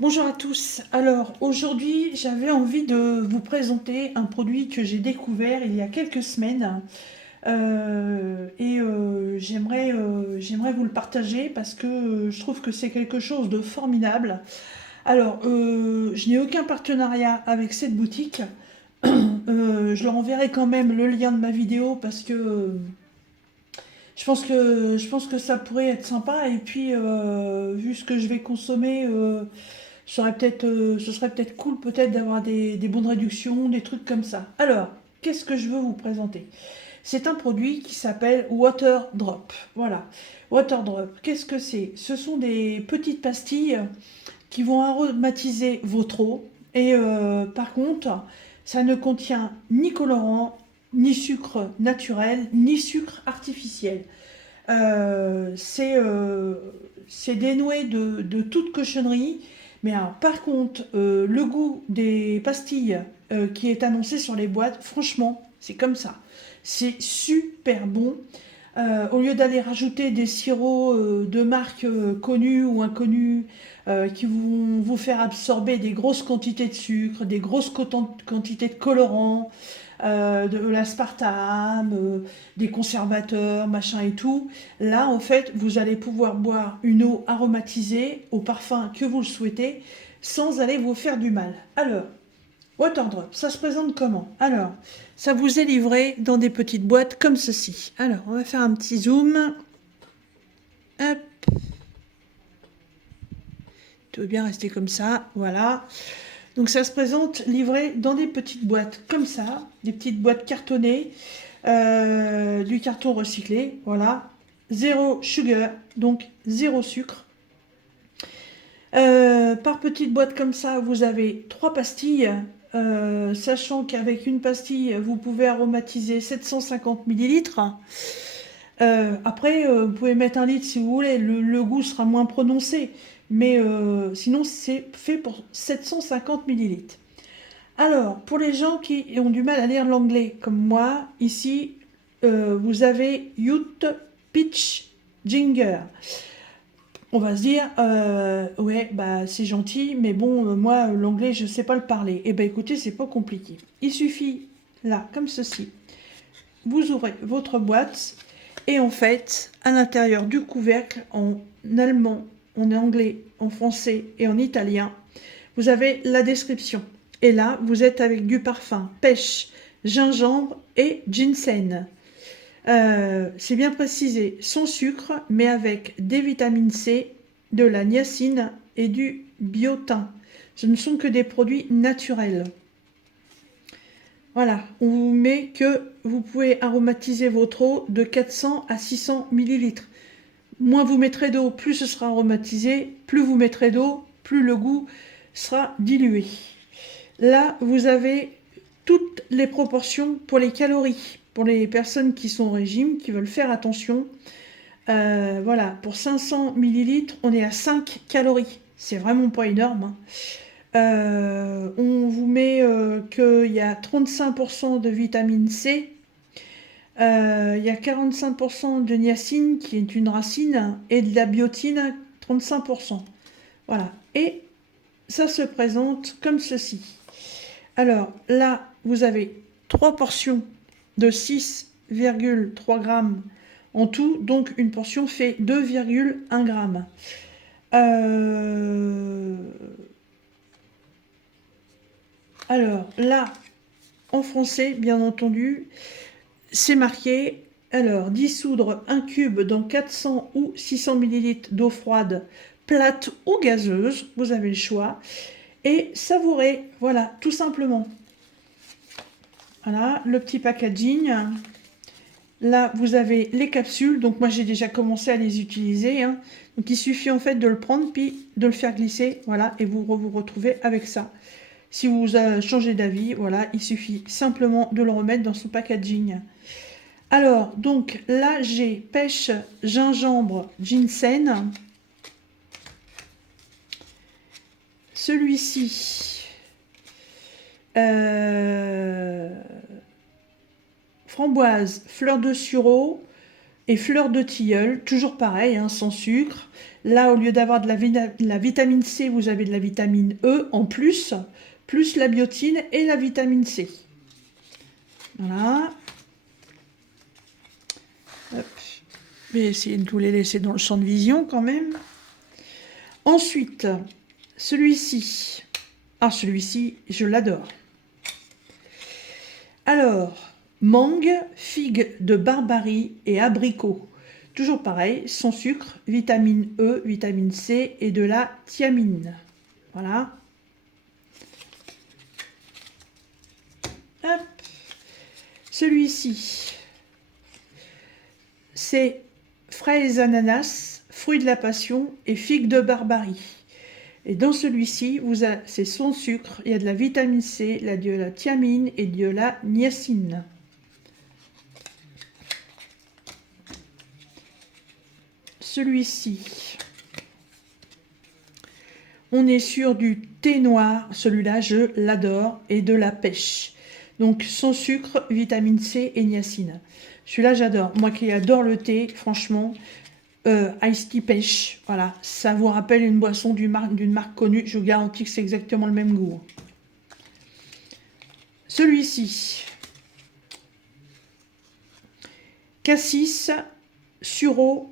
Bonjour à tous. Alors aujourd'hui, j'avais envie de vous présenter un produit que j'ai découvert il y a quelques semaines j'aimerais vous le partager parce que je trouve que c'est quelque chose de formidable. Alors, je n'ai aucun partenariat avec cette boutique. Je leur enverrai quand même le lien de ma vidéo parce que je pense que ça pourrait être sympa. Et puis, vu ce que je vais consommer, ce serait peut-être cool peut-être d'avoir des bonnes réductions, des trucs comme ça. Alors, qu'est-ce que je veux vous présenter? C'est un produit qui s'appelle Water Drop. Voilà. Water Drop, qu'est-ce que c'est? Ce sont des petites pastilles qui vont aromatiser votre eau. Et par contre, ça ne contient ni colorant, ni sucre naturel, ni sucre artificiel. Euh, c'est euh, c'est dénoué de toute cochonnerie. Mais alors, par contre, le goût des pastilles qui est annoncé sur les boîtes, franchement, c'est comme ça. C'est super bon. Au lieu d'aller rajouter des sirops de marques connues ou inconnues qui vont vous faire absorber des grosses quantités de sucre, des grosses quantités de colorants, de l'aspartame, des conservateurs, machin et tout. Là, en fait, vous allez pouvoir boire une eau aromatisée au parfum que vous le souhaitez sans aller vous faire du mal. Alors, Waterdrop, ça se présente comment? Alors, ça vous est livré dans des petites boîtes comme ceci. Alors, on va faire un petit zoom. Hop, tout va bien rester comme ça. Voilà. Donc, ça se présente livré dans des petites boîtes comme ça, des petites boîtes cartonnées, du carton recyclé. Voilà. Zéro sugar, donc zéro sucre. Par petite boîte comme ça, vous avez 3 pastilles, sachant qu'avec une pastille, vous pouvez aromatiser 750 millilitres. Après, vous pouvez mettre 1 litre si vous voulez, le goût sera moins prononcé, mais sinon c'est fait pour 750 millilitres. Alors, pour les gens qui ont du mal à lire l'anglais, comme moi, ici, vous avez Youth Pitch Ginger. On va se dire, ouais, bah c'est gentil, mais bon, moi, l'anglais, je sais pas le parler. Eh ben écoutez, c'est pas compliqué. Il suffit, là, comme ceci, vous ouvrez votre boîte, et en fait, à l'intérieur du couvercle, en allemand, en anglais, en français et en italien, vous avez la description. Et là, vous êtes avec du parfum, pêche, gingembre et ginseng. C'est bien précisé, sans sucre, mais avec des vitamines C, de la niacine et du biotin. Ce ne sont que des produits naturels. Voilà, on vous met que vous pouvez aromatiser votre eau de 400 à 600 millilitres. Moins vous mettrez d'eau, plus ce sera aromatisé. Plus vous mettrez d'eau, plus le goût sera dilué. Là, vous avez toutes les proportions pour les calories. Pour les personnes qui sont au régime, qui veulent faire attention, voilà, pour 500 millilitres, on est à 5 calories. C'est vraiment pas énorme, hein. On vous met qu'il y a 35% de vitamine C, il y a 45% de niacine, qui est une racine, et de la biotine, 35%. Voilà. Et ça se présente comme ceci. Alors là, vous avez 3 portions de 6,3 grammes en tout, donc une portion fait 2,1 grammes. Alors là, en français, bien entendu, c'est marqué, alors, dissoudre un cube dans 400 ou 600 millilitres d'eau froide, plate ou gazeuse, vous avez le choix, et savourer, voilà, tout simplement. Voilà, le petit packaging. Là, vous avez les capsules. Donc, moi, j'ai déjà commencé à les utiliser, hein. Donc, il suffit en fait de le prendre, puis de le faire glisser. Voilà, et vous vous retrouvez avec ça. Si vous changez d'avis, voilà, il suffit simplement de le remettre dans son packaging. Alors, donc, là, j'ai pêche, gingembre, ginseng. Celui-ci, euh, framboise, fleur de sureau et fleur de tilleul, toujours pareil, hein, sans sucre. Là, au lieu d'avoir de la vitamine C, vous avez de la vitamine E en plus, plus la biotine et la vitamine C. Voilà. Hop. Je vais essayer de vous les laisser dans le champ de vision quand même. Ensuite, celui-ci. Ah, celui-ci, je l'adore. Alors, mangue, figue de Barbarie et abricot. Toujours pareil, sans sucre, vitamine E, vitamine C et de la thiamine. Voilà. Hop. Celui-ci, c'est fraises, ananas, fruits de la passion et figues de Barbarie. Et dans celui-ci, c'est sans sucre, il y a de la vitamine C, de la thiamine et de la niacine. Celui-ci, on est sur du thé noir, celui-là je l'adore, et de la pêche. Donc sans sucre, vitamine C et niacine. Celui-là j'adore, moi qui adore le thé, franchement, Ice Tea pêche, voilà, ça vous rappelle une boisson d'une marque connue, je vous garantis que c'est exactement le même goût. Celui-ci, cassis, sureau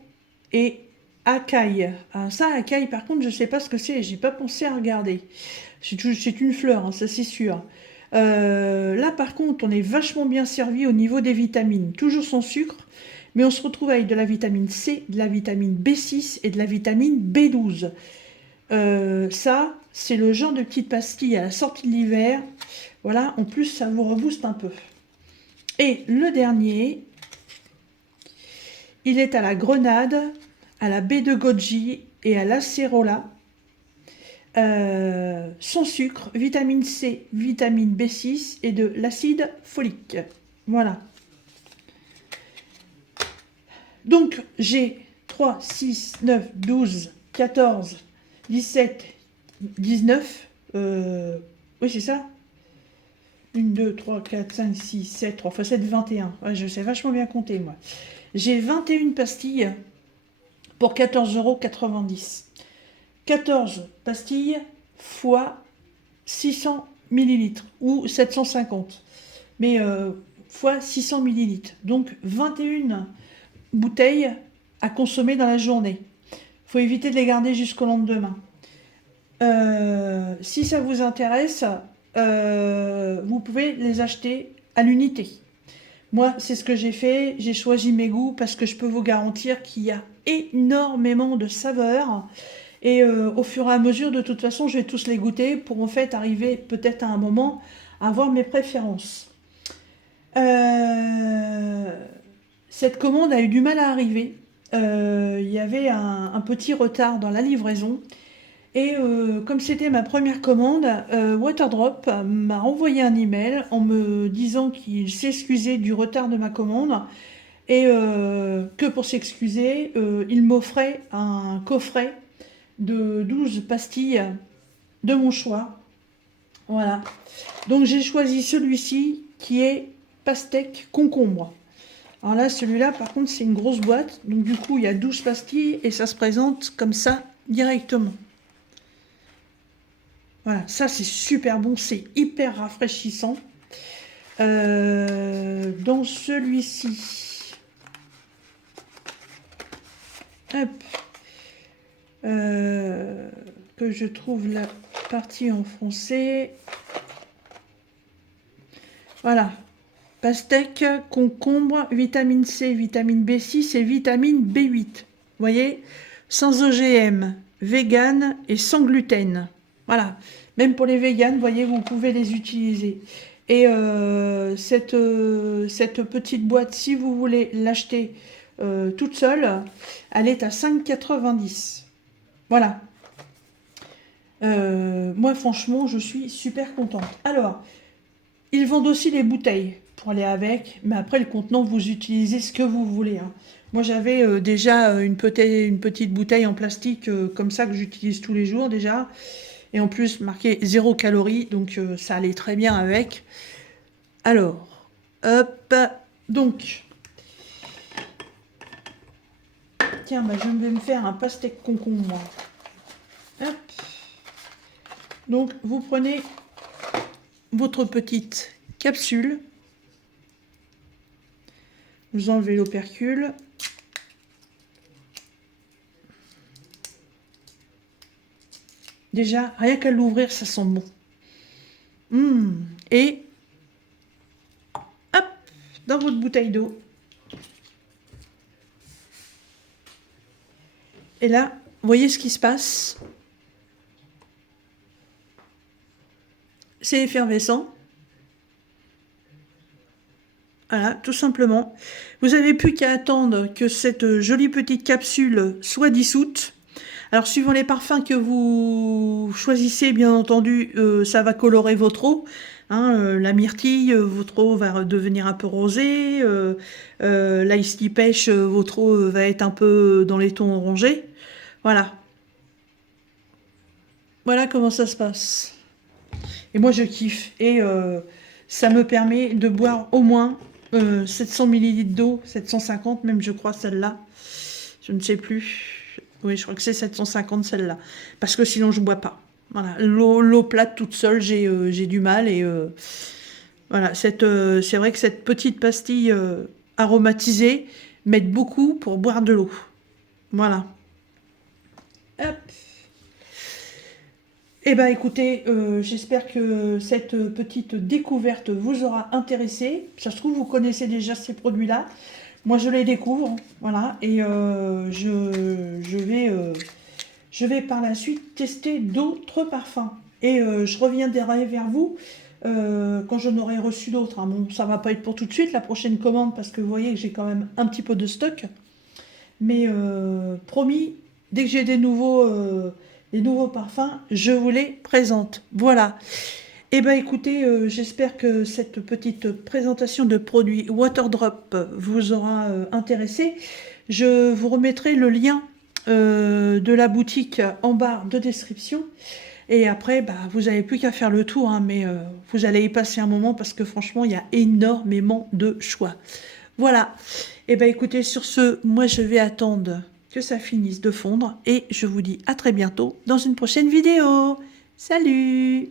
et acaille. Alors ça, acaille, par contre, je ne sais pas ce que c'est, j'ai pas pensé à regarder. C'est une fleur, hein, ça c'est sûr. Là, par contre, on est vachement bien servi au niveau des vitamines, toujours sans sucre. Mais on se retrouve avec de la vitamine C, de la vitamine B6 et de la vitamine B12. Ça, c'est le genre de petite pastille à la sortie de l'hiver. Voilà, en plus, ça vous rebooste un peu. Et le dernier, il est à la grenade, à la baie de goji et à l'acérola. Sans sucre, vitamine C, vitamine B6 et de l'acide folique. Voilà. Donc, j'ai 3, 6, 9, 12, 14, 17, 19. Oui, c'est ça. 1, 2, 3, 4, 5, 6, 7, 3 x 7, 21. Ouais, je sais vachement bien compter, moi. J'ai 21 pastilles pour 14,90 €. 14 pastilles fois 600 ml ou 750. Mais fois 600 ml. Donc, 21 bouteilles à consommer dans la journée. Il faut éviter de les garder jusqu'au lendemain. Si ça vous intéresse, vous pouvez les acheter à l'unité. Moi, c'est ce que j'ai fait. J'ai choisi mes goûts parce que je peux vous garantir qu'il y a énormément de saveurs. Et au fur et à mesure, de toute façon, je vais tous les goûter pour en fait arriver peut-être à un moment à avoir mes préférences. Cette commande a eu du mal à arriver. Il y avait un petit retard dans la livraison. Et comme c'était ma première commande, Waterdrop m'a envoyé un email en me disant qu'il s'excusait du retard de ma commande et que pour s'excuser, il m'offrait un coffret de 12 pastilles de mon choix. Voilà. Donc j'ai choisi celui-ci qui est pastèque concombre. Alors là, celui-là, par contre, c'est une grosse boîte. Donc du coup, il y a 12 pastilles et ça se présente comme ça directement. Voilà, ça c'est super bon, c'est hyper rafraîchissant. Dans celui-ci, hop, que je trouve la partie en français. Voilà, pastèque, concombre, vitamine C, vitamine B6 et vitamine B8. Vous voyez, sans OGM, vegan et sans gluten. Voilà, même pour les véganes, vous voyez, vous pouvez les utiliser. Et cette petite boîte, si vous voulez l'acheter toute seule, elle est à 5,90 €. Voilà. Moi, franchement, je suis super contente. Alors, ils vendent aussi les bouteilles pour aller avec, mais après, le contenant, vous utilisez ce que vous voulez, hein. Moi, j'avais déjà une petite bouteille en plastique comme ça que j'utilise tous les jours déjà. Et en plus, marqué 0 calories, donc ça allait très bien avec. Alors, hop, donc, tiens, bah, je vais me faire un pastèque concombre, moi. Hop. Donc, vous prenez votre petite capsule. Vous enlevez l'opercule. Déjà, rien qu'à l'ouvrir, ça sent bon. Et hop, dans votre bouteille d'eau. Et là, vous voyez ce qui se passe. C'est effervescent. Voilà, tout simplement. Vous n'avez plus qu'à attendre que cette jolie petite capsule soit dissoute. Alors, suivant les parfums que vous choisissez, bien entendu, ça va colorer votre eau. Hein, la myrtille, votre eau va devenir un peu rosée. L'ice tea pêche, votre eau va être un peu dans les tons orangés. Voilà. Voilà comment ça se passe. Et moi, je kiffe. Et ça me permet de boire au moins 700 ml d'eau, 750 même, je crois, celle-là. Je ne sais plus. Oui, je crois que c'est 750 celle-là. Parce que sinon, je ne bois pas. Voilà, l'eau plate toute seule, j'ai du mal. Et voilà, c'est vrai que cette petite pastille aromatisée m'aide beaucoup pour boire de l'eau. Voilà. Hop. Eh bien, écoutez, j'espère que cette petite découverte vous aura intéressé. Ça se trouve, vous connaissez déjà ces produits-là. Moi, je les découvre, voilà, et je vais par la suite tester d'autres parfums. Et je reviendrai vers vous quand j'en aurai reçu d'autres. Hein. Bon, ça va pas être pour tout de suite, la prochaine commande, parce que vous voyez que j'ai quand même un petit peu de stock. Mais promis, dès que j'ai des nouveaux parfums, je vous les présente. Voilà. Eh bien, écoutez, j'espère que cette petite présentation de produits Waterdrop vous aura intéressé. Je vous remettrai le lien de la boutique en barre de description. Et après, bah, vous n'avez plus qu'à faire le tour, hein, mais vous allez y passer un moment parce que franchement, il y a énormément de choix. Voilà. Eh bien, écoutez, sur ce, moi, je vais attendre que ça finisse de fondre et je vous dis à très bientôt dans une prochaine vidéo. Salut!